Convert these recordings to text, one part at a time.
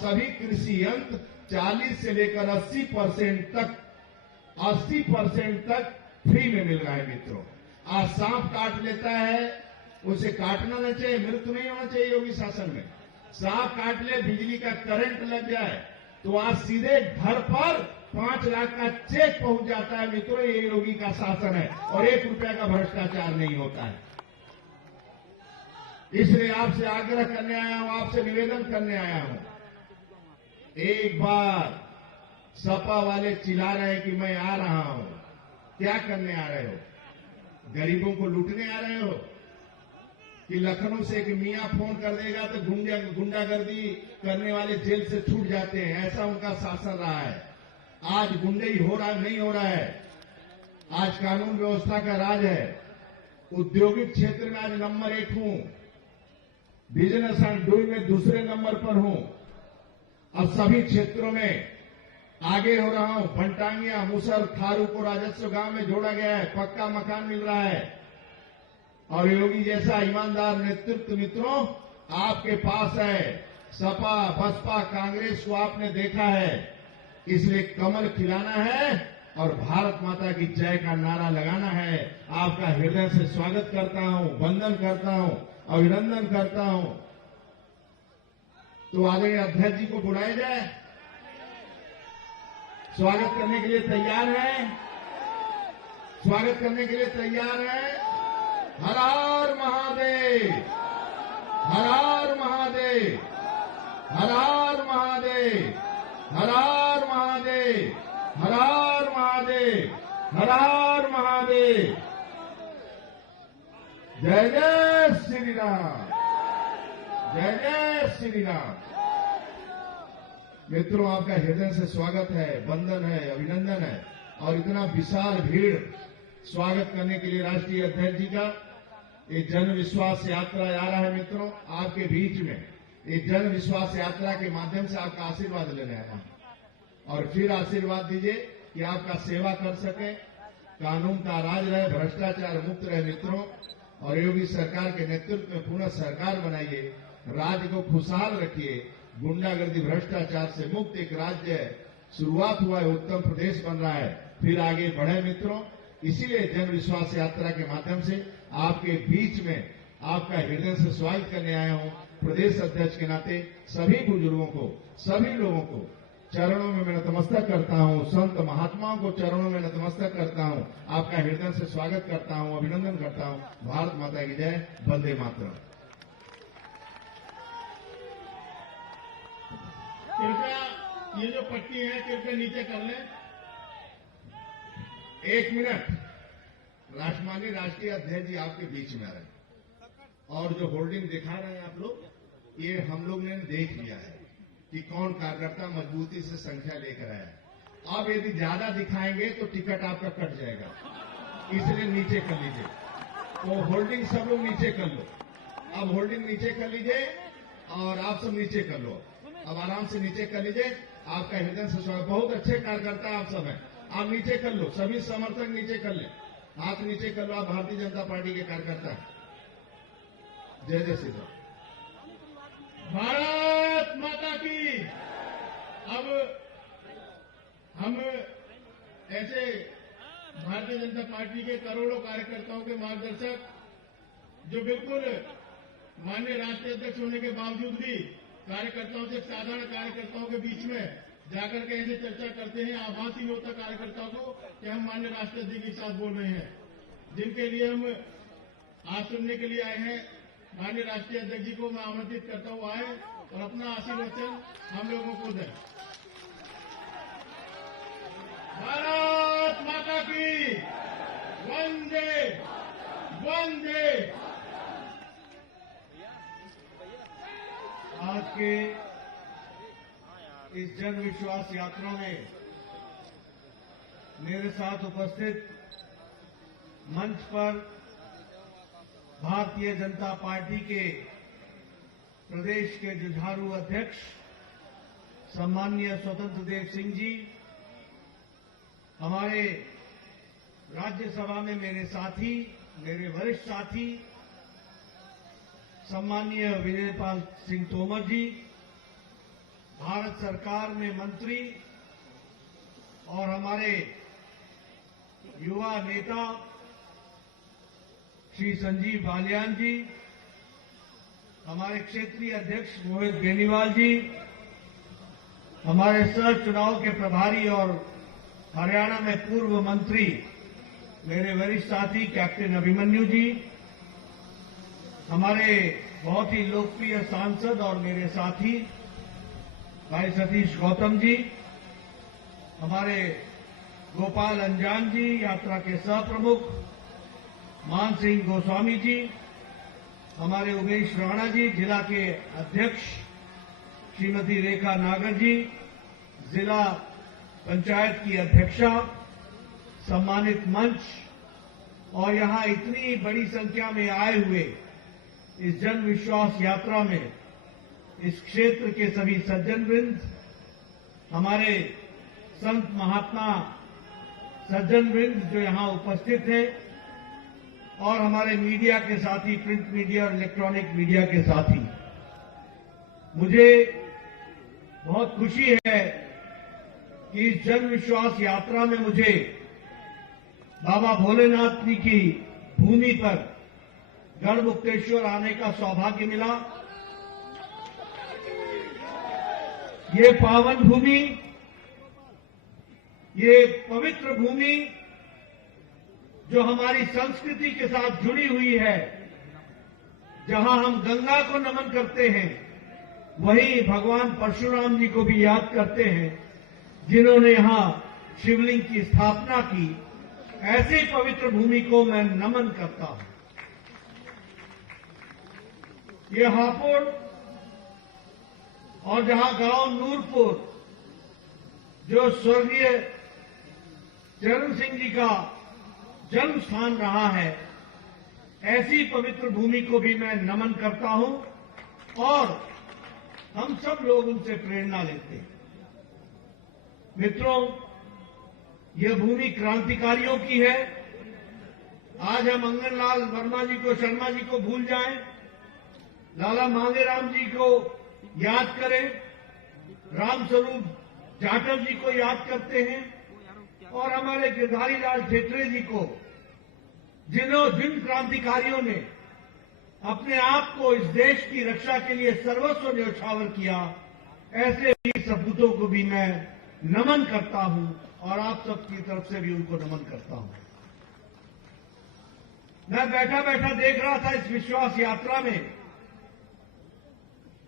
सभी कृषि यंत्र 40 से लेकर 80% तक फ्री में मिल रहा है मित्रों। आज सांप काट लेता है, उसे काटना नहीं चाहिए, मृत्यु नहीं होना चाहिए योगी शासन में। सांप काट ले, बिजली का करंट लग जाए तो आज सीधे घर पर 5 लाख का चेक पहुंच जाता है मित्रों। ये योगी का शासन है और 1 रुपया का भ्रष्टाचार नहीं होता है। इसलिए आपसे आग्रह करने आया हूं, आपसे निवेदन करने आया हूं, एक बार सपा वाले चिल्ला रहे हैं कि मैं आ रहा हूं, क्या करने आ रहे हो? गरीबों को लूटने आ रहे हो कि लखनऊ से एक मियां फोन कर देगा तो गुंडागर्दी करने वाले जेल से छूट जाते हैं? ऐसा उनका शासन रहा है। आज गुंडई हो रहा नहीं हो रहा है, आज कानून व्यवस्था का राज है। औद्योगिक क्षेत्र में आज नंबर 1 हूं, बिजनेस एंड डूइंग में दूसरे नंबर पर हूं। अब सभी क्षेत्रों में आगे हो रहा हूं। बनटांगिया, मुसर, थारू को राजस्व गांव में जोड़ा गया है, पक्का मकान मिल रहा है। और योगी जैसा ईमानदार नेतृत्व मित्रों आपके पास है। सपा, बसपा, कांग्रेस को आपने देखा है, इसलिए कमल खिलाना है और भारत माता की जय का नारा लगाना है। आपका हृदय से स्वागत करता हूं, वंदन करता हूं, अभिनंदन करता हूं। तो आदरणीय अध्यक्ष जी को बुलाया जाए, स्वागत करने के लिए तैयार है? स्वागत करने के लिए तैयार है? हर हर महादेव, हर हर महादेव, हर हर महादेव, हर हर महादेव, हर हर महादेव, हर हर महादेव। जय जय श्री राम, जय जय श्री राम। मित्रों आपका हृदय से स्वागत है, वंदन है, अभिनंदन है। और इतना विशाल भीड़ स्वागत करने के लिए राष्ट्रीय अध्यक्ष जी का ये जन विश्वास यात्रा आ रहा है मित्रों आपके बीच में। ये जन विश्वास यात्रा के माध्यम से आपका आशीर्वाद लेने आया हूं और फिर आशीर्वाद दीजिए कि आपका सेवा कर सके, कानून का राज रहे, भ्रष्टाचार मुक्त रहे मित्रों। और योगी सरकार के नेतृत्व में पुनः सरकार बनाइए, राज्य को खुशहाल रखिए, गुंडागर्दी भ्रष्टाचार से मुक्त एक राज्य शुरुआत हुआ है, उत्तम प्रदेश बन रहा है, फिर आगे बढ़े मित्रों। इसीलिए जन विश्वास यात्रा के माध्यम से आपके बीच में आपका हृदय से स्वागत करने आया हूं। प्रदेश अध्यक्ष के नाते सभी बुजुर्गों को, सभी लोगों को चरणों में मैं नतमस्तक करता हूं, संत महात्माओं को चरणों में नतमस्तक करता हूं, आपका हृदय से स्वागत करता हूं, अभिनंदन करता हूं। भारत माता की जय, वंदे मातरम। कृपया ये जो पट्टी है कृपया नीचे कर लें। 1 मिनट। राष्ट्रमान्य राष्ट्रीय अध्यक्ष जी आपके बीच में आ रहे हैं और जो होर्डिंग दिखा रहे हैं आप लोग, ये हम लोग ने देख लिया है कि कौन कार्यकर्ता मजबूती से संख्या लेकर आया है। अब यदि ज्यादा दिखाएंगे तो टिकट आपका कट जाएगा, इसलिए नीचे कर लीजिए। तो होल्डिंग सब लोग नीचे कर लो। अब होल्डिंग नीचे कर लीजिए और आप सब नीचे कर लो। अब आराम से नीचे कर लीजिए। आपका हृदय से स्वागत। बहुत अच्छे कार्यकर्ता आप सब हैं, आप नीचे कर लो। सभी समर्थक नीचे कर ले, हाथ नीचे कर लो। आप भारतीय जनता पार्टी के कार्यकर्ता हैं। जय जय श्री राम। भारत माता की। अब हम ऐसे भारतीय जनता पार्टी के करोड़ों कार्यकर्ताओं के मार्गदर्शक, जो बिल्कुल माननीय राष्ट्रीय अध्यक्ष होने के बावजूद भी कार्यकर्ताओं से, साधारण कार्यकर्ताओं के बीच में जाकर के ऐसे चर्चा करते हैं, आभासी होता कार्यकर्ताओं को कि हम माननीय राष्ट्रीय अध्यक्ष के साथ बोल रहे हैं, जिनके लिए हम आज सुनने के लिए आए हैं। माननीय राष्ट्रीय अध्यक्ष जी को मैं आमंत्रित करता हूं आए और अपना आशीर्वचन हम लोगों को दें। भारत माता की वंदे वंदे। आज के इस जन विश्वास यात्रा में मेरे साथ उपस्थित मंच पर भारतीय जनता पार्टी के प्रदेश के जुझारू अध्यक्ष सम्माननीय स्वतंत्र देव सिंह जी, हमारे राज्यसभा में मेरे साथी, मेरे वरिष्ठ साथी सम्माननीय विजयपाल सिंह तोमर जी, भारत सरकार में मंत्री और हमारे युवा नेता श्री संजीव बालियान जी, हमारे क्षेत्रीय अध्यक्ष मोहित बेनीवाल जी, हमारे सह चुनाव के प्रभारी और हरियाणा में पूर्व मंत्री मेरे वरिष्ठ साथी कैप्टन अभिमन्यु जी, हमारे बहुत ही लोकप्रिय सांसद और मेरे साथी भाई सतीश गौतम जी, हमारे गोपाल अंजान जी, यात्रा के सह प्रमुख मान सिंह गोस्वामी जी, हमारे उमेश राणा जी, जिला के अध्यक्ष श्रीमती रेखा नागर जी, जिला पंचायत की अध्यक्षा, सम्मानित मंच और यहां इतनी बड़ी संख्या में आए हुए इस जन विश्वास यात्रा में इस क्षेत्र के सभी सज्जनवृंद, हमारे संत महात्मा सज्जनवृंद जो यहां उपस्थित हैं और हमारे मीडिया के साथी, प्रिंट मीडिया और इलेक्ट्रॉनिक मीडिया के साथी, मुझे बहुत खुशी है कि इस जन विश्वास यात्रा में मुझे बाबा भोलेनाथ जी की भूमि पर गढ़मुक्तेश्वर आने का सौभाग्य मिला। ये पावन भूमि, ये पवित्र भूमि जो हमारी संस्कृति के साथ जुड़ी हुई है, जहां हम गंगा को नमन करते हैं, वहीं भगवान परशुराम जी को भी याद करते हैं, जिन्होंने यहां शिवलिंग की स्थापना की। ऐसी पवित्र भूमि को मैं नमन करता हूं। ये हापुड़ और जहां गांव नूरपुर जो स्वर्गीय चरण सिंह जी का जन्म स्थान रहा है, ऐसी पवित्र भूमि को भी मैं नमन करता हूं और हम सब लोग उनसे प्रेरणा लेते हैं। मित्रों, यह भूमि क्रांतिकारियों की है। आज हम अंगनलाल वर्मा जी को, शर्मा जी को भूल जाएं, लाला मांगेराम जी को याद करें, रामस्वरूप जाटव जी को याद करते हैं और हमारे गिरधारी लाल ठेकरे जी को, जिन क्रांतिकारियों ने अपने आप को इस देश की रक्षा के लिए सर्वस्व न्यौछावर किया, ऐसे वीर सपूतों को भी मैं नमन करता हूं और आप सबकी तरफ से भी उनको नमन करता हूं। मैं बैठा बैठा देख रहा था इस विश्वास यात्रा में,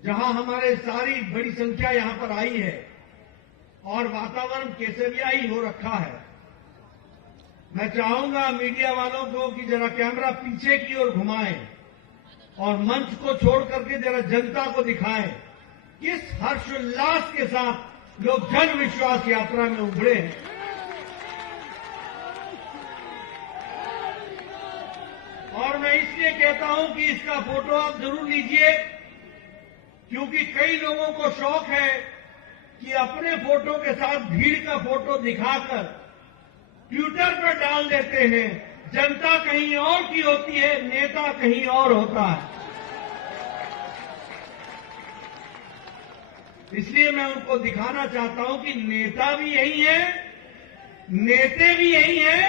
जहां हमारे सारी बड़ी संख्या यहां पर आई है और वातावरण केसरियाई हो रखा है। मैं चाहूंगा मीडिया वालों को कि जरा कैमरा पीछे की ओर घुमाएं और मंच को छोड़ करके जरा जनता को दिखाएं किस हर्षोल्लास के साथ लोग जन विश्वास यात्रा में उभरे हैं। और मैं इसलिए कहता हूं कि इसका फोटो आप जरूर लीजिए, क्योंकि कई लोगों को शौक है कि अपने फोटो के साथ भीड़ का फोटो दिखाकर ट्विटर पर डाल देते हैं। जनता कहीं और की होती है, नेता कहीं और होता है। इसलिए मैं उनको दिखाना चाहता हूं कि नेता भी यही है, नेते भी यही हैं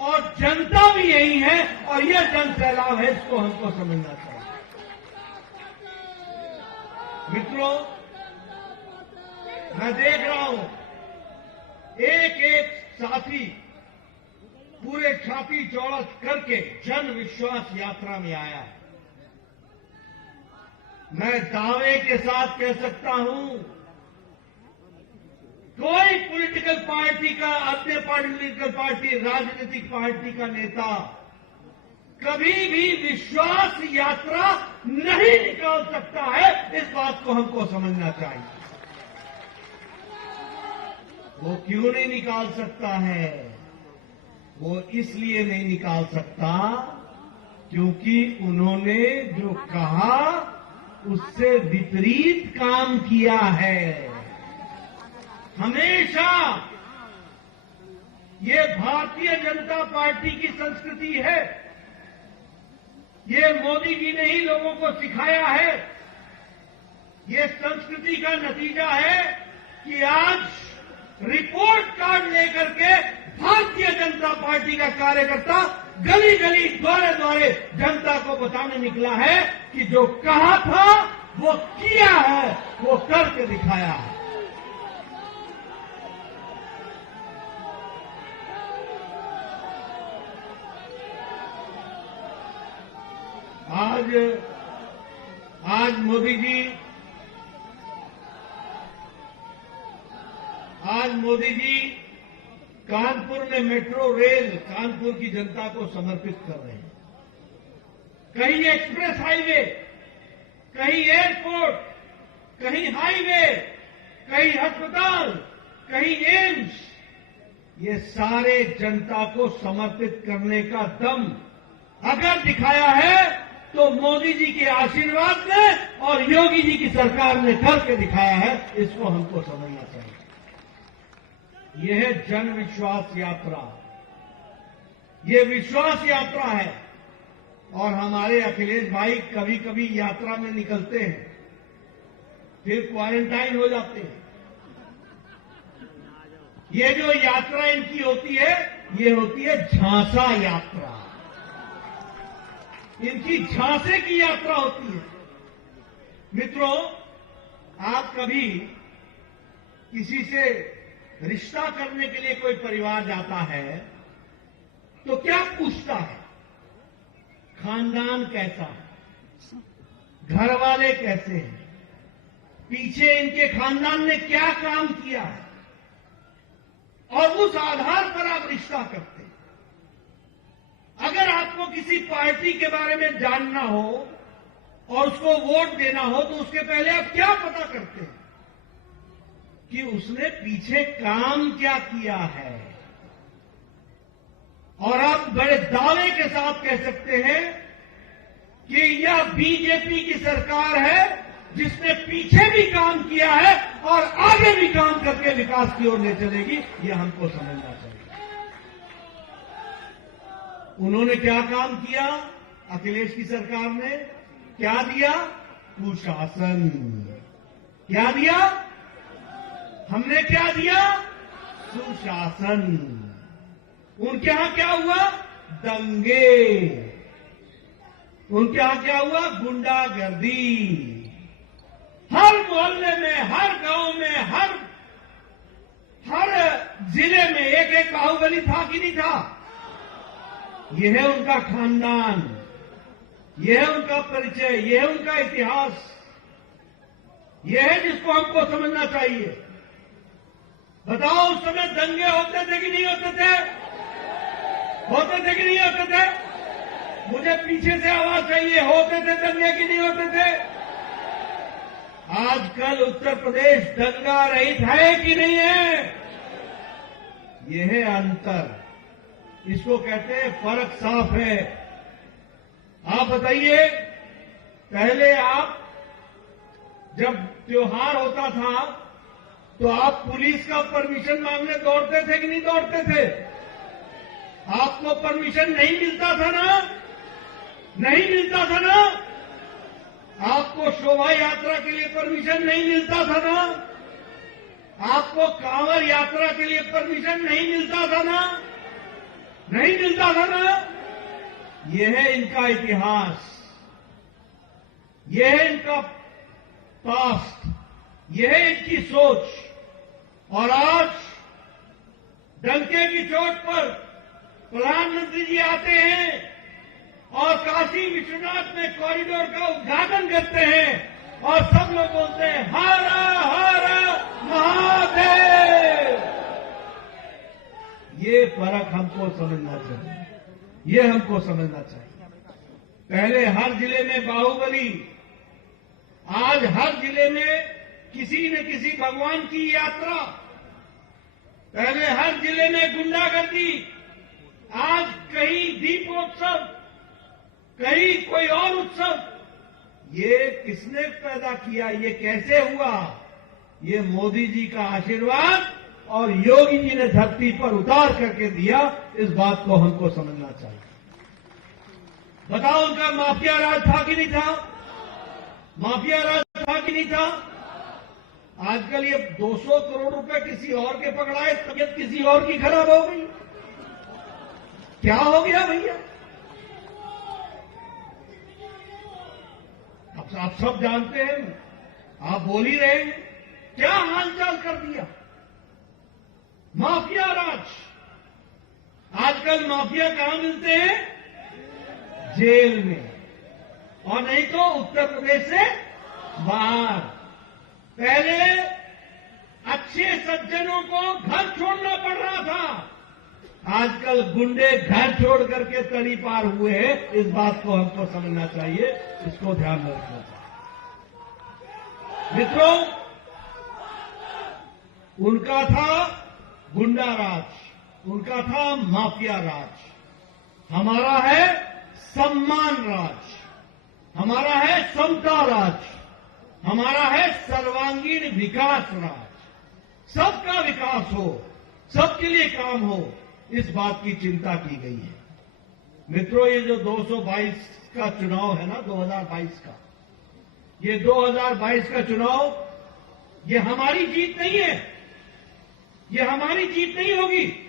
और जनता भी यही है, और यह जन सैलाब है, इसको हमको समझना चाहिए। मित्रों, मैं देख रहा हूं एक एक साथी पूरे छाती चौड़ा करके जन विश्वास यात्रा में आया है। मैं दावे के साथ कह सकता हूं, कोई पॉलिटिकल पार्टी का, अन्य पॉलिटिकल पार्टी, राजनीतिक पार्टी का नेता कभी भी विश्वास यात्रा नहीं निकाल सकता है। इस बात को हमको समझना चाहिए। वो क्यों नहीं निकाल सकता है? वो इसलिए नहीं निकाल सकता क्योंकि उन्होंने जो कहा उससे विपरीत काम किया है। हमेशा ये भारतीय जनता पार्टी की संस्कृति है। ये मोदी जी ने ही लोगों को सिखाया है। ये संस्कृति का नतीजा है कि आज रिपोर्ट कार्ड लेकर के भारतीय जनता पार्टी का कार्यकर्ता गली गली द्वारे द्वारे जनता को बताने निकला है कि जो कहा था वो किया है, वो करके दिखाया है। आज मोदी जी कानपुर में मेट्रो रेल कानपुर की जनता को समर्पित कर रहे हैं। कहीं एक्सप्रेस हाईवे, कहीं एयरपोर्ट, कहीं हाईवे, कहीं अस्पताल, कहीं एम्स, ये सारे जनता को समर्पित करने का दम अगर दिखाया है तो मोदी जी के आशीर्वाद ने और योगी जी की सरकार ने करके दिखाया है। इसको हमको समझना चाहिए। यह है जन विश्वास यात्रा, ये विश्वास यात्रा है। और हमारे अखिलेश भाई कभी कभी यात्रा में निकलते हैं, फिर क्वारंटाइन हो जाते हैं। ये जो यात्रा इनकी होती है, ये होती है झांसा यात्रा। इनकी झांसे की यात्रा होती है। मित्रों, आप कभी किसी से रिश्ता करने के लिए कोई परिवार जाता है तो क्या पूछता है? खानदान कैसा है, घर वाले कैसे हैं, पीछे इनके खानदान ने क्या काम किया है, और उस आधार पर आप रिश्ता करते हैं। अगर आपको किसी पार्टी के बारे में जानना हो और उसको वोट देना हो तो उसके पहले आप क्या पता करते हैं कि उसने पीछे काम क्या किया है। और आप बड़े दावे के साथ कह सकते हैं कि यह बीजेपी की सरकार है जिसने पीछे भी काम किया है और आगे भी काम करके विकास की ओर ले चलेगी। यह हमको समझना चाहिए। उन्होंने क्या काम किया? अखिलेश की सरकार ने क्या दिया? सुशासन। क्या दिया? हमने क्या दिया? सुशासन। उनके यहां क्या हुआ? दंगे। उनके यहां क्या हुआ? गुंडागर्दी। हर मोहल्ले में, हर गांव में, हर जिले में एक एक बाहुबली था कि नहीं था? यह है उनका खानदान, यह है उनका परिचय, यह है उनका इतिहास, यह है जिसको हमको समझना चाहिए। बताओ, उस समय दंगे होते थे कि नहीं होते थे? होते थे कि नहीं होते थे? मुझे पीछे से आवाज चाहिए। होते थे दंगे कि नहीं होते थे? आजकल उत्तर प्रदेश दंगा रहित है कि नहीं है? यह है अंतर। इसको कहते हैं फर्क साफ है। आप बताइए, पहले आप जब त्योहार होता था तो आप पुलिस का परमिशन मांगने दौड़ते थे कि नहीं दौड़ते थे? आपको परमिशन नहीं मिलता था ना? नहीं मिलता था ना? आपको शोभा यात्रा के लिए परमिशन नहीं मिलता था ना? आपको कांवड़ यात्रा के लिए परमिशन नहीं मिलता था ना? नहीं मिलता था ना? यह है इनका इतिहास, यह है इनका पास्ट, यह है इनकी सोच। और आज डंके की चोट पर प्रधानमंत्री जी आते हैं और काशी विश्वनाथ में कॉरिडोर का उद्घाटन करते हैं और सब लोग बोलते हैं हर हर महादेव। ये फर्क हमको समझना चाहिए, ये हमको समझना चाहिए। पहले हर जिले में बाहुबली, आज हर जिले में किसी न किसी भगवान की यात्रा। पहले हर जिले में गुंडागर्दी, आज कहीं दीपोत्सव, कहीं कोई और उत्सव। ये किसने पैदा किया? ये कैसे हुआ? ये मोदी जी का आशीर्वाद और योगी जी ने धरती पर उतार करके दिया। इस बात को हमको समझना चाहिए। बताओ, उनका माफिया राज था कि नहीं था? माफिया राज था कि नहीं था? आजकल ये 200 करोड़ रुपए किसी और के पकड़ाए, तबियत किसी और की खराब हो गई। क्या हो गया भैया? अब आप सब जानते हैं, आप बोल ही रहे हैं, क्या हालचाल कर दिया। माफिया राज। आजकल माफिया कहां मिलते हैं? जेल में, और नहीं तो उत्तर प्रदेश से बाहर। पहले अच्छे सज्जनों को घर छोड़ना पड़ रहा था, आजकल गुंडे घर छोड़ करके तड़ी पार हुए हैं। इस बात को हमको समझना चाहिए, इसको ध्यान में रखना चाहिए। मित्रों, उनका था गुंडा राज, उनका था माफिया राज। हमारा है सम्मान राज, हमारा है समता राज, हमारा है सर्वांगीण विकास राज। सबका विकास हो, सबके लिए काम हो, इस बात की चिंता की गई है। मित्रों, ये जो 222 का चुनाव है ना, 2022 का, ये 2022 का चुनाव, ये हमारी जीत नहीं है, ये हमारी जीत नहीं होगी,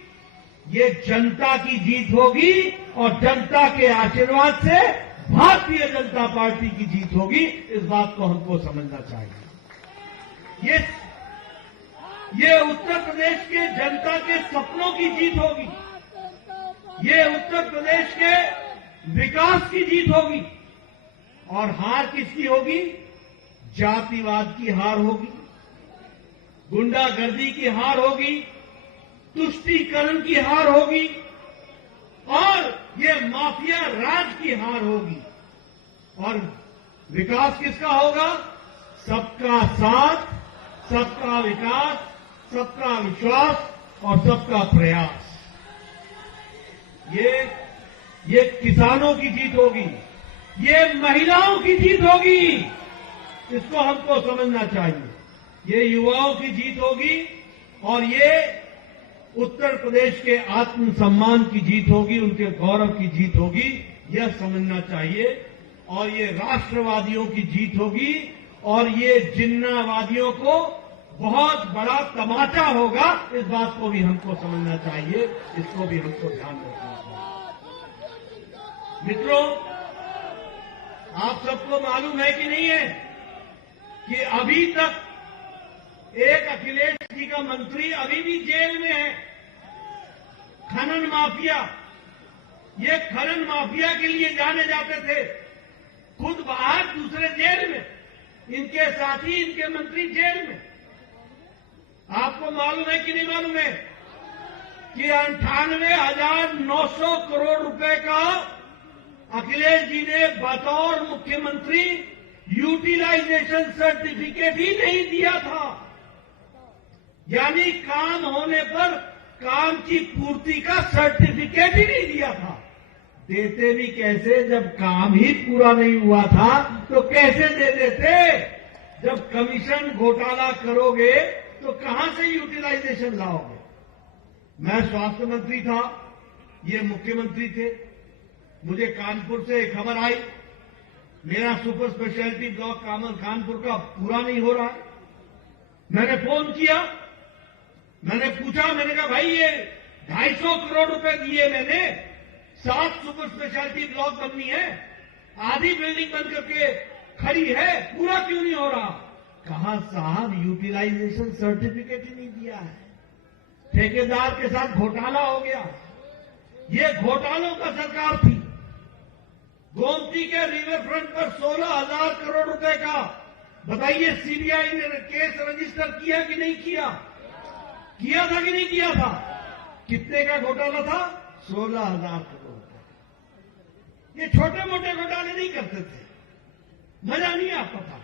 ये जनता की जीत होगी, और जनता के आशीर्वाद से भारतीय जनता पार्टी की जीत होगी। इस बात को हमको समझना चाहिए। ये उत्तर प्रदेश के जनता के सपनों की जीत होगी, ये उत्तर प्रदेश के विकास की जीत होगी। और हार किसकी होगी? जातिवाद की हार होगी, गुंडागर्दी की हार होगी, तुष्टीकरण की हार होगी, और ये माफिया राज की हार होगी। और विकास किसका होगा? सबका साथ, सबका विकास, सबका विश्वास और सबका प्रयास। ये किसानों की जीत होगी, ये महिलाओं की जीत होगी, इसको हमको समझना चाहिए। ये युवाओं की जीत होगी, और ये उत्तर प्रदेश के आत्मसम्मान की जीत होगी, उनके गौरव की जीत होगी, यह समझना चाहिए। और ये राष्ट्रवादियों की जीत होगी, और ये जिन्नावादियों को बहुत बड़ा तमाचा होगा। इस बात को भी हमको समझना चाहिए, इसको भी हमको ध्यान रखना चाहिए। मित्रों, आप सबको मालूम है कि नहीं है कि अभी तक एक अखिलेश जी का मंत्री अभी भी जेल में है। खनन माफिया, ये खनन माफिया के लिए जाने जाते थे, खुद बाहर, दूसरे जेल में, इनके साथी, इनके मंत्री जेल में। आपको मालूम है कि नहीं मालूम है कि 98,900 करोड़ रुपए का अखिलेश जी ने बतौर मुख्यमंत्री यूटिलाइजेशन सर्टिफिकेट ही नहीं दिया था। यानी काम होने पर काम की पूर्ति का सर्टिफिकेट ही नहीं दिया था। देते भी कैसे, जब काम ही पूरा नहीं हुआ था तो कैसे दे देते? जब कमीशन घोटाला करोगे तो कहां से यूटिलाइजेशन लाओगे? मैं स्वास्थ्य मंत्री था, ये मुख्यमंत्री थे। मुझे कानपुर से एक खबर आई, मेरा सुपर स्पेशलिटी ब्लॉक कानपुर का पूरा नहीं हो रहा है। मैंने फोन किया, मैंने पूछा, मैंने कहा भाई ये 250 करोड़ रुपए दिए मैंने, 7 सुपर स्पेशलिटी ब्लॉक बननी है, आधी बिल्डिंग बन करके खड़ी है, पूरा क्यों नहीं हो रहा? कहा साहब यूटिलाइजेशन सर्टिफिकेट ही नहीं दिया है, ठेकेदार के साथ घोटाला हो गया। ये घोटालों का सरकार थी। गोमती के रिवर फ्रंट पर 16,000 करोड़ रुपए का, बताइए सीबीआई ने केस रजिस्टर किया कि नहीं किया? किया था कि नहीं किया था? कितने का घोटाला था? 16,000 करोड़ का। ये छोटे मोटे घोटाले नहीं करते थे, मजा नहीं आता था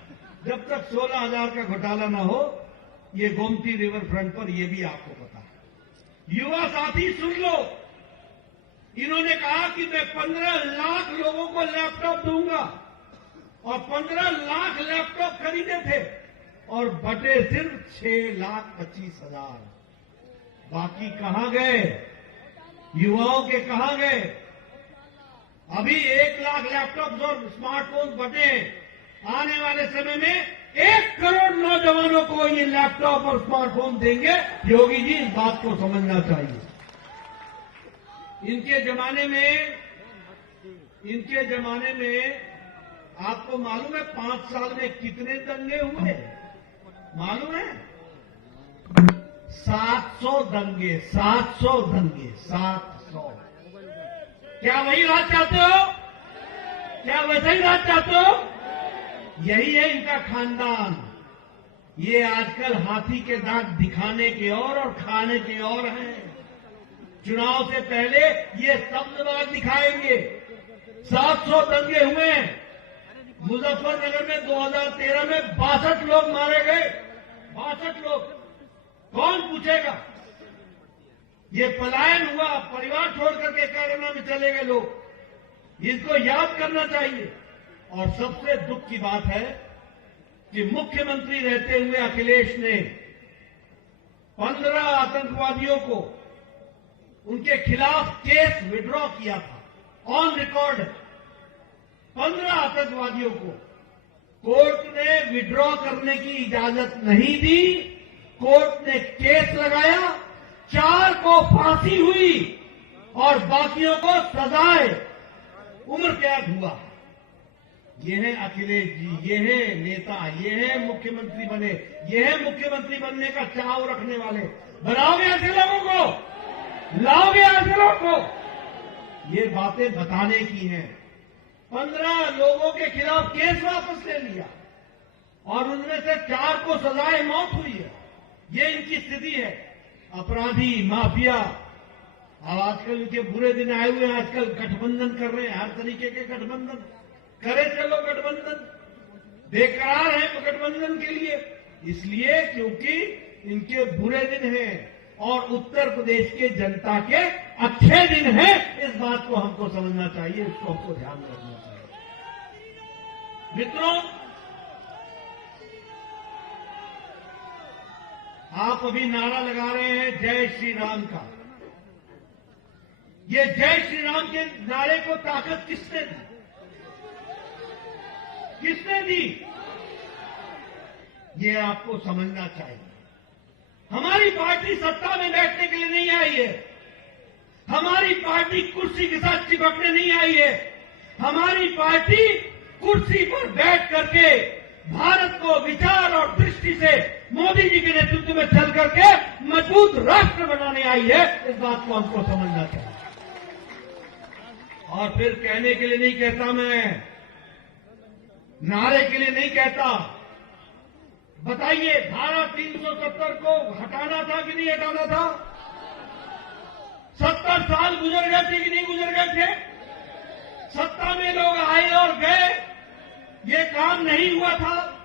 जब तक 16,000 का घोटाला ना हो। ये गोमती रिवर फ्रंट पर, ये भी आपको पता है। युवा साथी सुन लो, इन्होंने कहा कि मैं 15 लाख लोगों को लैपटॉप दूंगा, और 15 लाख लैपटॉप खरीदे थे, और बटे सिर्फ 6,25,000। बाकी कहां गए? युवाओं के कहां गए? अभी 1 लाख लैपटॉप और स्मार्टफोन बटे, आने वाले समय में 1 करोड़ नौजवानों को ये लैपटॉप और स्मार्टफोन देंगे। योगी जी इस बात को समझना चाहिए। इनके जमाने में आपको मालूम है 5 साल में कितने दंगे हुए? मालूम है? 700 दंगे, 700 दंगे, 700। क्या वही राज चाहते हो? क्या वैसा ही राज चाहते हो? यही है इनका खानदान। ये आजकल हाथी के दांत दिखाने के और खाने के और हैं। चुनाव से पहले ये शब्दबाज दिखाएंगे। 700 दंगे हुए हैं। मुजफ्फरनगर में 2013 में 62 लोग मारे गए। 62 लोग। कौन पूछेगा? ये पलायन हुआ, परिवार छोड़ करके कोरोना में चले गए लोग। इसको याद करना चाहिए। और सबसे दुख की बात है कि मुख्यमंत्री रहते हुए अखिलेश ने 15 आतंकवादियों को उनके खिलाफ केस विड्रॉ किया था। ऑन रिकॉर्ड 15 आतंकवादियों को कोर्ट ने विड्रॉ करने की इजाजत नहीं दी। कोर्ट ने केस लगाया, 4 को फांसी हुई और बाकियों को सजाए उम्र कैद हुआ। ये है अखिलेश जी, ये है नेता, ये है मुख्यमंत्री बने, ये है मुख्यमंत्री बनने का चाव रखने वाले। बनाओगे ऐसे लोगों को? लाओगे ऐसे लोगों को? ये बातें बताने की हैं। 15 लोगों के खिलाफ केस वापस ले लिया और उनमें से 4 को सजाए मौत हुई है। ये इनकी स्थिति है। अपराधी, माफिया। अब आजकल इनके बुरे दिन आए हुए हैं। आजकल गठबंधन कर रहे हैं, हर तरीके के गठबंधन करे। चलो गठबंधन बेकरार है गठबंधन के लिए, इसलिए क्योंकि इनके बुरे दिन हैं और उत्तर प्रदेश के जनता के अच्छे दिन हैं। इस बात को हमको समझना चाहिए, इसको हमको ध्यान में रखना चाहिए। मित्रों, आप अभी नारा लगा रहे हैं जय श्री राम का। ये जय श्री राम के नारे को ताकत किसने दी? किसने दी? ये आपको समझना चाहिए। हमारी पार्टी सत्ता में बैठने के लिए नहीं आई है। हमारी पार्टी कुर्सी के साथ चिपकने नहीं आई है। हमारी पार्टी कुर्सी पर बैठ करके भारत को विचार और दृष्टि से मोदी जी के नेतृत्व में चल करके मजबूत राष्ट्र बनाने आई है। इस बात को हमको समझना चाहिए। और फिर कहने के लिए नहीं कहता मैं, नारे के लिए नहीं कहता। बताइए, धारा 370 को हटाना था कि नहीं हटाना था? 70 साल गुजर गए थे कि नहीं गुजर गए थे? सत्ता में लोग आए और गए, ये काम नहीं हुआ था।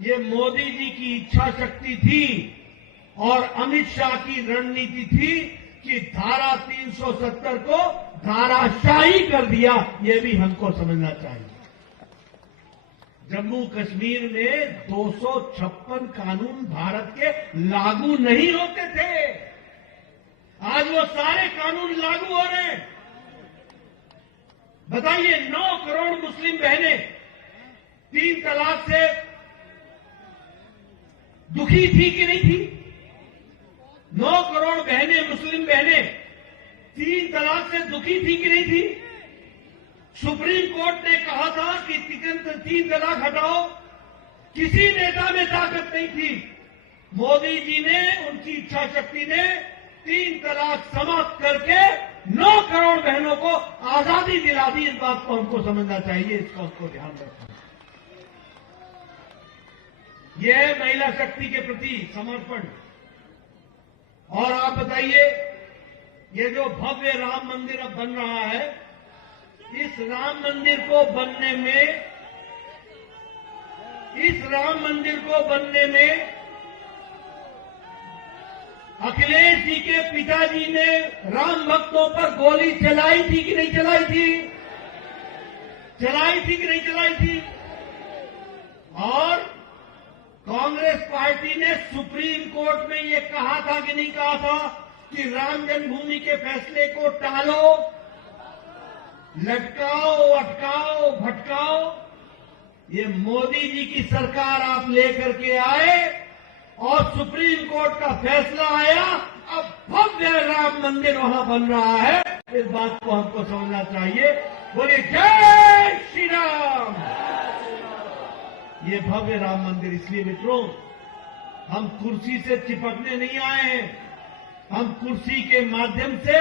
ये मोदी जी की इच्छा शक्ति थी और अमित शाह की रणनीति थी कि धारा 370 को धाराशाही कर दिया। ये भी हमको समझना चाहिए। जम्मू कश्मीर में 256 कानून भारत के लागू नहीं होते थे। आज वो सारे कानून लागू हो रहे हैं। बताइए, 9 करोड़ मुस्लिम बहनें 3 तलाक से दुखी थी कि नहीं थी? 9 करोड़ बहनें, मुस्लिम बहनें 3 तलाक से दुखी थी कि नहीं थी? सुप्रीम कोर्ट ने कहा था कि 3 तलाक हटाओ। किसी नेता में ताकत नहीं थी। मोदी जी ने, उनकी इच्छा शक्ति ने 3 तलाक समाप्त करके 9 करोड़ बहनों को आजादी दिला दी। इस बात को हमको समझना चाहिए, इसको हमको ध्यान रखना। यह है महिला शक्ति के प्रति समर्पण। और आप बताइए, ये जो भव्य राम मंदिर अब बन रहा है, इस राम मंदिर को बनने में अखिलेश जी के पिताजी ने राम भक्तों पर गोली चलाई थी कि नहीं चलाई थी? चलाई थी कि नहीं चलाई थी? और कांग्रेस पार्टी ने सुप्रीम कोर्ट में ये कहा था कि नहीं कहा था कि राम जन्मभूमि के फैसले को टालो, लटकाओ, अटकाओ, भटकाओ। ये मोदी जी की सरकार आप लेकर के आए और सुप्रीम कोर्ट का फैसला आया, अब भव्य राम मंदिर वहां बन रहा है। इस बात को हमको समझना चाहिए। बोलिए जय श्री राम। ये भव्य राम मंदिर इसलिए मित्रों, हम कुर्सी से चिपकने नहीं आए हैं, हम कुर्सी के माध्यम से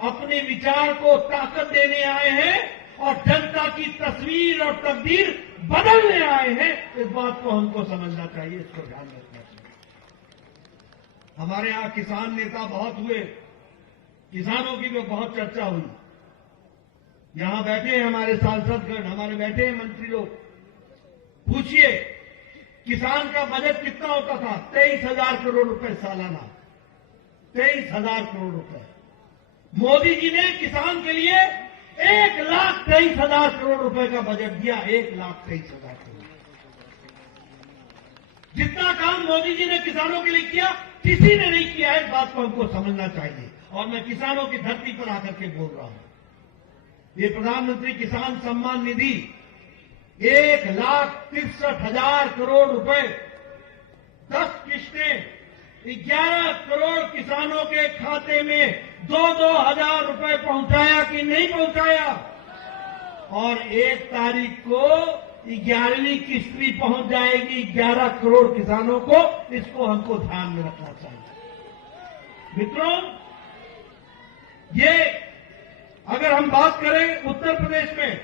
अपने विचार को ताकत देने आए हैं और जनता की तस्वीर और तकदीर बदलने आए हैं। इस बात को हमको समझना चाहिए, इसको ध्यान रखना चाहिए। हमारे यहां किसान नेता बहुत हुए, किसानों की भी बहुत चर्चा हुई। यहां बैठे हैं हमारे सांसदगण, हमारे बैठे हैं मंत्री लोग। पूछिए किसान का बजट कितना होता था? 23,000 करोड़ रुपए सालाना, 23,000 करोड़ रुपए। मोदी जी ने किसान के लिए 1,23,000 करोड़ रुपए का बजट दिया, 1,23,000 करोड़। जितना काम मोदी जी ने किसानों के लिए किया किसी ने नहीं किया है। इस बात को हमको समझना चाहिए और मैं किसानों की धरती पर आकर के बोल रहा हूं। ये प्रधानमंत्री किसान सम्मान निधि 1,63,000 करोड़ रुपए, 10 किस्तें, 11 करोड़ किसानों के खाते में 2-2 हजार रुपए पहुंचाया कि नहीं पहुंचाया? और 1 तारीख को 11वीं किस्त भी पहुंच जाएगी 11 करोड़ किसानों को। इसको हमको ध्यान में रखना चाहिए। मित्रों, ये अगर हम बात करें उत्तर प्रदेश में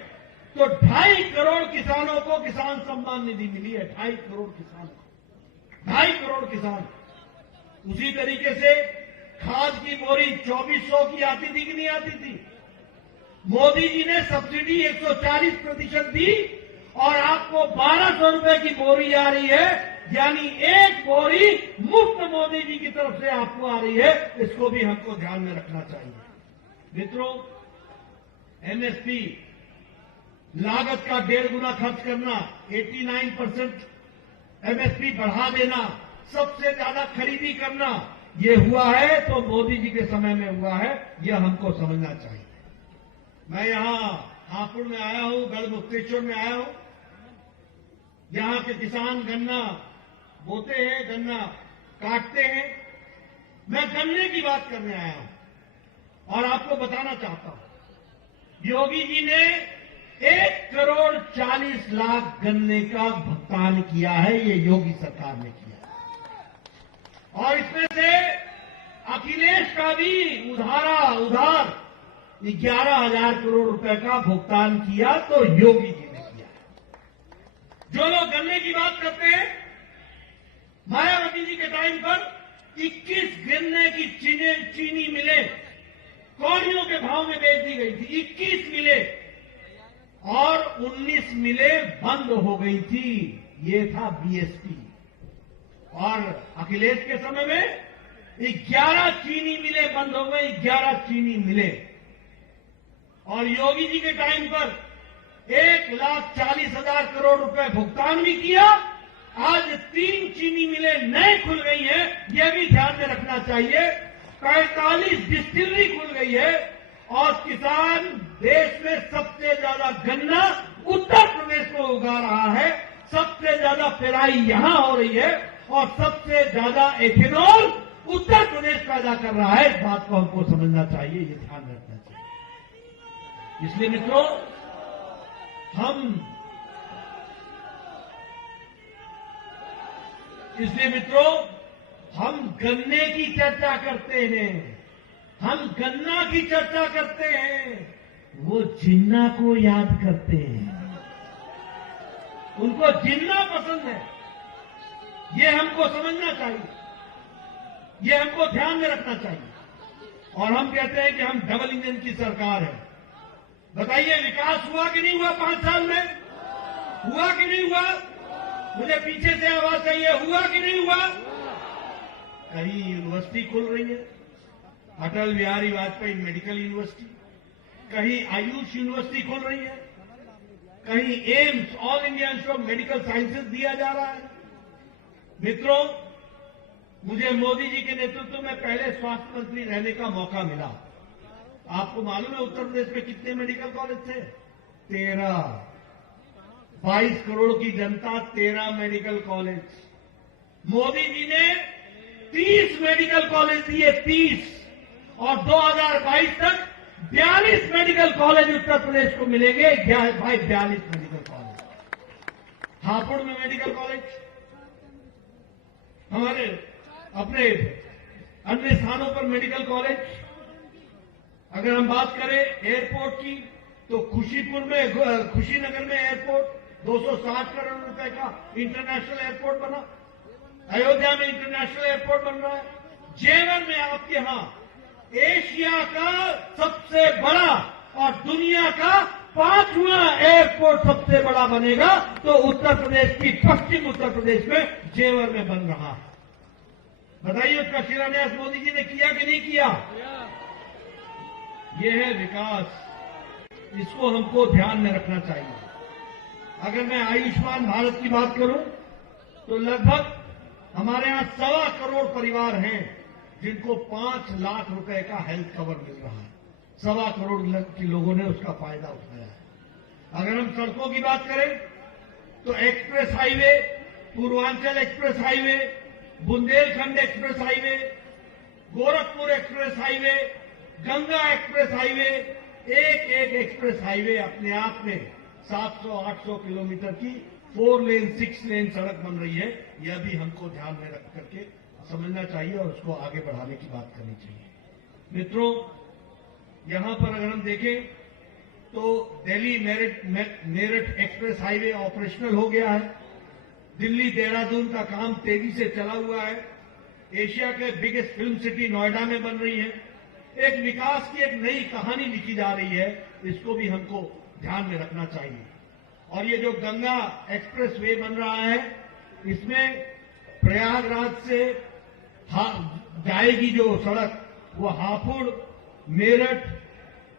तो 2.5 करोड़ किसानों को किसान सम्मान निधि मिली है। 2.5 करोड़ किसान, 2.5 करोड़ किसान। उसी तरीके से खाद की बोरी 2,400 की आती थी कि नहीं आती थी? मोदी जी ने सब्सिडी 140% दी और आपको 1,200 रुपए की बोरी आ रही है, यानी 1 बोरी मुफ्त मोदी जी की तरफ से आपको आ रही है। इसको भी हमको ध्यान में रखना चाहिए। मित्रों, एमएसपी लागत का 1.5 गुना खर्च करना, 89% एमएसपी बढ़ा देना, सबसे ज्यादा खरीदी करना, ये हुआ है तो मोदी जी के समय में हुआ है। यह हमको समझना चाहिए। मैं यहां हापुड़ में आया हूं, गढ़मुक्तेश्वर में आया हूं। यहां के किसान गन्ना बोते हैं, गन्ना काटते हैं। मैं गन्ने की बात करने आया हूं और आपको बताना चाहता हूं, योगी जी ने 1,40,00,000 गन्ने का भुगतान किया है। ये योगी सरकार ने किया और इसमें से अखिलेश का भी उधार 11,000 करोड़ रुपए का भुगतान किया तो योगी जी ने किया। जो लोग गन्ने की बात करते हैं, मायावती जी के टाइम पर 21 गन्ने की चीनी मिले कौड़ियों के भाव में बेच दी गई थी। 21 मिले और 19 मिले बंद हो गई थी। ये था बीएसपी। और अखिलेश के समय में 11 चीनी मिले बंद हो गए, 11 चीनी मिले। और योगी जी के टाइम पर 1,40,000 करोड़ रुपए भुगतान भी किया। आज 3 चीनी मिले नए खुल गई हैं, यह भी ध्यान में रखना चाहिए। 45 डिस्टिलरी खुल गई है और किसान देश में सबसे ज्यादा गन्ना उत्तर प्रदेश में उगा रहा है, सबसे ज्यादा पेराई यहां हो रही है और सबसे ज्यादा एथेनॉल उत्तर प्रदेश पैदा कर रहा है। इस बात को हमको समझना चाहिए, ये ध्यान रखना चाहिए। इसलिए मित्रों, हम गन्ने की चर्चा करते हैं, हम गन्ना की चर्चा करते हैं, वो जिन्ना को याद करते हैं। उनको जिन्ना पसंद है। ये हमको समझना चाहिए, ये हमको ध्यान में रखना चाहिए। और हम कहते हैं कि हम डबल इंजन की सरकार है। बताइए विकास हुआ कि नहीं हुआ? 5 साल में हुआ कि नहीं हुआ? मुझे पीछे से आवाज चाहिए, हुआ कि नहीं हुआ? कहीं यूनिवर्सिटी खुल रही है, अटल बिहारी वाजपेयी मेडिकल यूनिवर्सिटी, कहीं आयुष यूनिवर्सिटी खुल रही है, कहीं AIIMS all India institute of medical sciences दिया जा रहा है। मित्रों, मुझे मोदी जी के नेतृत्व में पहले स्वास्थ्य मंत्री रहने का मौका मिला। आपको मालूम है उत्तर प्रदेश में कितने मेडिकल कॉलेज थे? 13। 22 करोड़ की जनता, 13 मेडिकल कॉलेज। मोदी जी ने 30 मेडिकल कॉलेज दिए, 30, और 2022 तक 42 मेडिकल कॉलेज उत्तर प्रदेश को मिलेंगे। भाई 42 मेडिकल कॉलेज। हापुड़ में मेडिकल कॉलेज, हमारे अपने अन्य स्थानों पर मेडिकल कॉलेज। अगर हम बात करें एयरपोर्ट की, तो खुशीनगर में एयरपोर्ट 260 करोड़ रुपए का इंटरनेशनल एयरपोर्ट बना। अयोध्या में इंटरनेशनल एयरपोर्ट बन रहा है। जेवर में आपके यहां एशिया का सबसे बड़ा और दुनिया का 5वां एयरपोर्ट सबसे बड़ा बनेगा, तो उत्तर प्रदेश की, पश्चिम उत्तर प्रदेश में जेवर में बन रहा है। बताइए उसका शिलान्यास मोदी जी ने किया कि नहीं किया? यह है विकास, इसको हमको ध्यान में रखना चाहिए। अगर मैं आयुष्मान भारत की बात करूं, तो लगभग हमारे यहां 1.25 करोड़ परिवार हैं जिनको 5 लाख रुपए का हेल्थ कवर मिल रहा है। 1.25 करोड़ के लोगों ने उसका फायदा उठाया है। अगर हम सड़कों की बात करें, तो express highway, Purvanchal express highway, Bundelkhand express highway, Gorakhpur express highway, Ganga express highway, एक एक्सप्रेस हाईवे अपने आप में 700-800 किलोमीटर की 4 लेन 6 लेन सड़क बन रही है। यह भी हमको ध्यान में रख करके समझना चाहिए और उसको आगे बढ़ाने की बात करनी चाहिए। मित्रों, यहां पर अगर हम देखें तो Delhi Meerut express highway operational हो गया है। दिल्ली देहरादून का काम तेजी से चला हुआ है। एशिया के बिगेस्ट फिल्म सिटी नोएडा में बन रही है। एक विकास की एक नई कहानी लिखी जा रही है, इसको भी हमको ध्यान में रखना चाहिए। और ये जो गंगा एक्सप्रेस वे बन रहा है, इसमें प्रयागराज से जाएगी जो सड़क, वो हापुड़, मेरठ,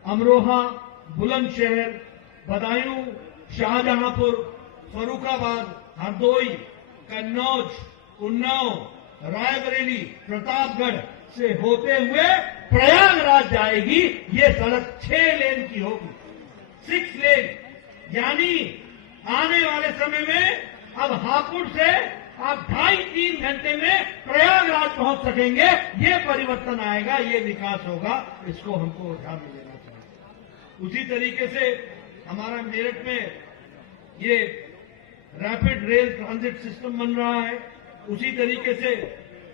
अमरोहा, बुलंदशहर, बदायूं, शाहजहांपुर, फर्रुखाबाद, हरदोई, कन्नौज, उन्नाव, रायबरेली, प्रतापगढ़ से होते हुए प्रयागराज जाएगी। ये सड़क 6 लेन की होगी, 6 लेन। यानी आने वाले समय में अब हापुड़ से आप 2.5-3 घंटे में प्रयागराज पहुंच सकेंगे। ये परिवर्तन आएगा, ये विकास होगा, इसको हमको ध्यान में लेना चाहिए। उसी तरीके से हमारा मेरठ में ये रैपिड रेल ट्रांजिट सिस्टम बन रहा है। उसी तरीके से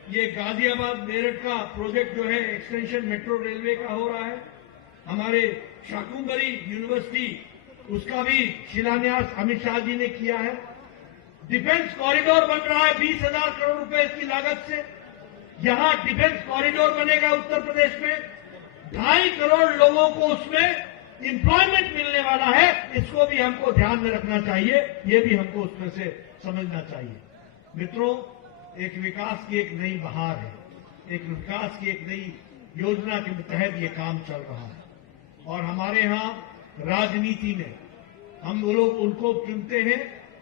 ये गाजियाबाद मेरठ का प्रोजेक्ट जो है एक्सटेंशन मेट्रो रेलवे का हो रहा है। हमारे शाकुंभरी यूनिवर्सिटी, उसका भी शिलान्यास अमित शाह जी ने किया है। डिफेंस कॉरिडोर बन रहा है 20,000 करोड़ रुपए की लागत से। यहां डिफेंस कॉरिडोर बनेगा उत्तर प्रदेश में, 2.5 करोड़ लोगों को उसमें एम्प्लॉयमेंट मिलने वाला है। इसको भी हमको ध्यान में रखना चाहिए, ये भी हमको उसमें से समझना चाहिए। मित्रों, एक विकास की एक नई बहार है, एक विकास की एक नई योजना के तहत ये काम चल रहा है। और हमारे यहां राजनीति में हम लोग उनको चुनते हैं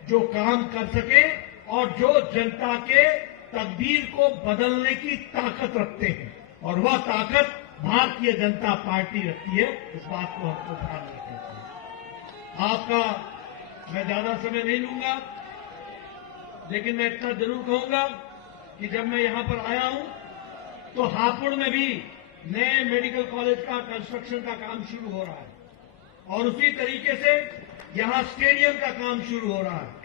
जो काम कर सके और जो जनता के तकदीर को बदलने की ताकत रखते हैं, और वह ताकत भारतीय जनता पार्टी रखती है। इस बात को हमको ध्यान रखना चाहिए। आपका मैं ज्यादा समय नहीं लूंगा, लेकिन मैं इतना जरूर कहूंगा कि जब मैं यहां पर आया हूं तो हापुड़ में भी नए मेडिकल कॉलेज का कंस्ट्रक्शन का काम शुरू हो रहा है, और उसी तरीके से यहां स्टेडियम का काम शुरू हो रहा है।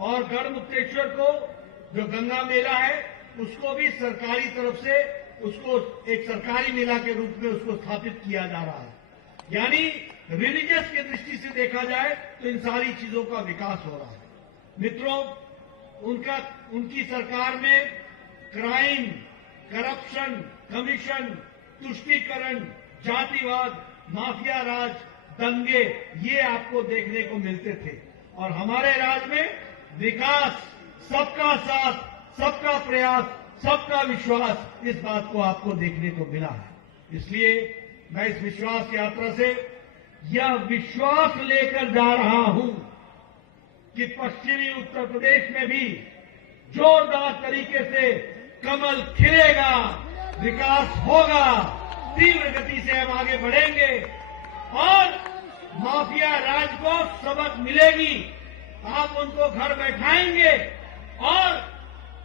और गढ़मुक्तेश्वर को जो गंगा मेला है, उसको भी सरकारी तरफ से उसको एक सरकारी मेला के रूप में उसको स्थापित किया जा रहा है। यानी रिलीजियस की दृष्टि से देखा जाए तो इन सारी चीजों का विकास हो रहा है। मित्रों, उनकी सरकार में क्राइम, करप्शन, कमीशन, तुष्टीकरण, जातिवाद, माफिया राज, दंगे, ये आपको देखने को मिलते थे। और हमारे राज में विकास, सबका साथ, सबका प्रयास, सबका विश्वास, इस बात को आपको देखने को मिला है। इसलिए मैं इस विश्वास यात्रा से यह विश्वास लेकर जा रहा हूं कि पश्चिमी उत्तर प्रदेश में भी जोरदार तरीके से कमल खिलेगा, विकास होगा, तीव्र गति से हम आगे बढ़ेंगे और माफिया राज को सबक मिलेगी। आप उनको घर बैठाएंगे और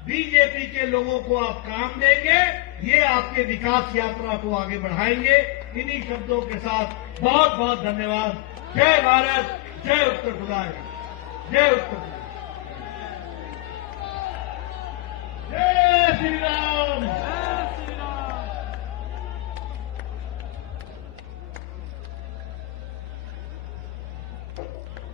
बीजेपी के लोगों को आप काम देंगे, ये आपके विकास यात्रा को आगे बढ़ाएंगे। इन्हीं शब्दों के साथ बहुत बहुत धन्यवाद। जय भारत, जय उत्तर प्रदेश, जय उत्तर प्रदेश। जय श्री राम।